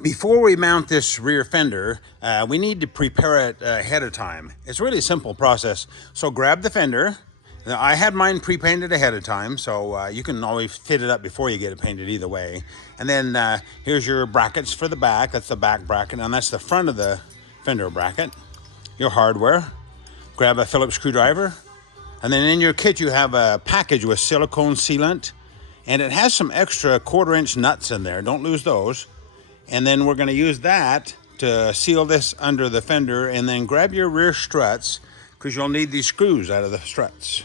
Before we mount this rear fender, we need to prepare it ahead of time. It's a really simple process. So grab the fender. Now, I had mine pre-painted ahead of time, so you can always fit it up before you get it painted either way. And then here's your brackets for the back. That's the back bracket, and that's the front of the fender bracket. Your hardware. Grab a Phillips screwdriver. And then in your kit you have a package with silicone sealant, and it has some extra 1/4-inch nuts in there. Don't lose those. And then we're going to use that to seal this under the fender, and then grab your rear struts because you'll need these screws out of the struts.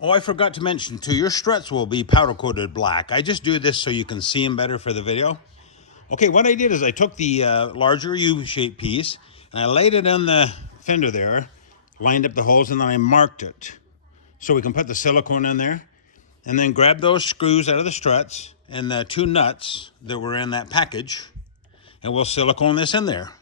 Oh, I forgot to mention too, your struts will be powder coated black. I just do this so you can see them better for the video. Okay, what I did is I took the larger U-shaped piece and I laid it on the fender there, lined up the holes, and then I marked it so we can put the silicone in there. And then grab those screws out of the struts and the 2 nuts that were in that package, and we'll silicone this in there.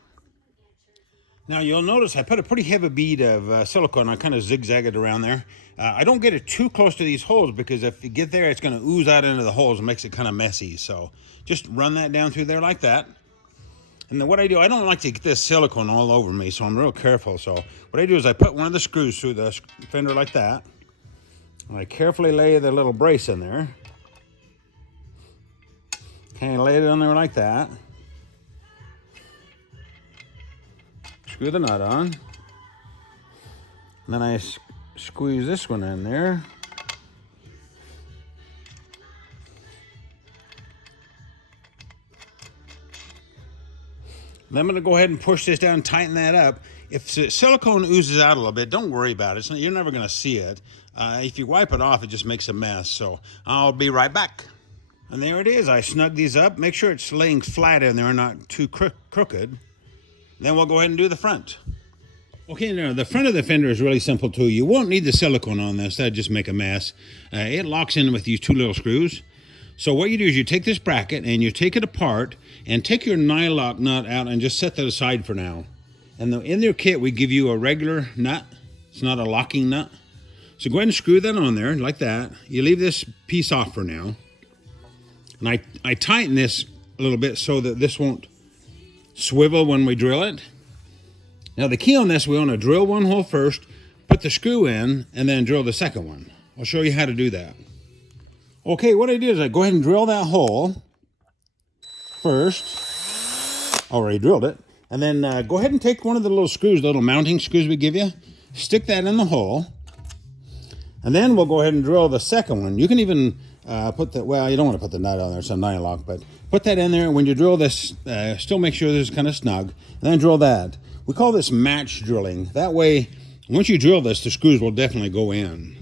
Now you'll notice I put a pretty heavy bead of silicone. I kind of zigzag it around there. I don't get it too close to these holes because if you get there, it's going to ooze out into the holes and makes it kind of messy. So just run that down through there like that. And then what I do, I don't like to get this silicone all over me, so I'm real careful. So what I do is I put one of the screws through the fender like that. And I carefully lay the little brace in there. Okay, lay it on there like that. Screw the nut on. And then I squeeze this one in there. Then I'm going to go ahead and push this down and tighten that up. If silicone oozes out a little bit, don't worry about it. You're never going to see it. If you wipe it off, it just makes a mess. So I'll be right back. And there it is. I snug these up. Make sure it's laying flat in there, not too crooked. Then we'll go ahead and do the front. Okay, now the front of the fender is really simple too. You won't need the silicone on this. That'd just make a mess. It locks in with these 2 little screws. So what you do is you take this bracket and you take it apart and take your nylock nut out and just set that aside for now. And in your kit, we give you a regular nut. It's not a locking nut. So go ahead and screw that on there like that. You leave this piece off for now. And I tighten this a little bit so that this won't swivel when we drill it. Now the key on this, we want to drill one hole first, put the screw in, and then drill the second one. I'll show you how to do that. Okay, what I did is I go ahead and drill that hole first. Already drilled it. And then go ahead and take one of the little screws, the little mounting screws we give you, stick that in the hole. And then we'll go ahead and drill the second one. You can even put the, well, you don't want to put the nut on there, it's a nylock, but put that in there. When you drill this, still make sure this is kind of snug, and then drill that. We call this match drilling. That way, once you drill this, the screws will definitely go in.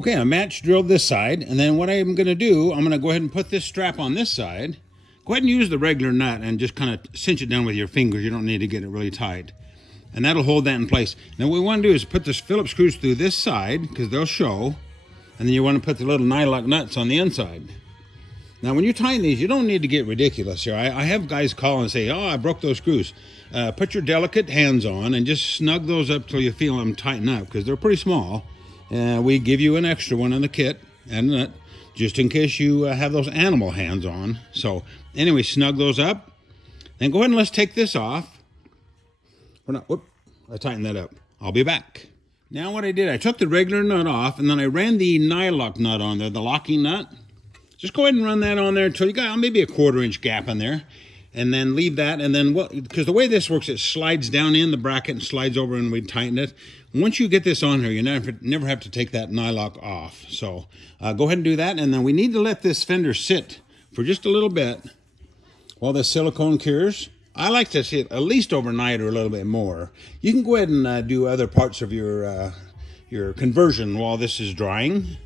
Okay, I match drilled this side, and then what I'm going to do, I'm going to go ahead and put this strap on this side. Go ahead and use the regular nut and just kind of cinch it down with your fingers. You don't need to get it really tight. And that'll hold that in place. Now what we want to do is put the Phillips screws through this side, because they'll show. And then you want to put the little nylock nuts on the inside. Now when you tighten these, you don't need to get ridiculous here. I have guys call and say, oh, I broke those screws. Put your delicate hands on and just snug those up till you feel them tighten up, because they're pretty small. We give you an extra one in the kit and nut, just in case you have those animal hands on. So anyway, snug those up. Then go ahead and let's take this off. Whoop, I tightened that up. I'll be back. Now what I did, I took the regular nut off, and then I ran the nylock nut on there, the locking nut. Just go ahead and run that on there until you got maybe a 1/4-inch gap in there. And then leave that, and then, because the way this works, it slides down in the bracket and slides over, and we tighten it. Once you get this on here, you never have to take that nylock off. So go ahead and do that, and then we need to let this fender sit for just a little bit while the silicone cures. I like to sit at least overnight or a little bit more. You can go ahead and do other parts of your conversion while this is drying.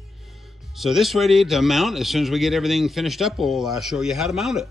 So this is ready to mount. As soon as we get everything finished up, we'll show you how to mount it.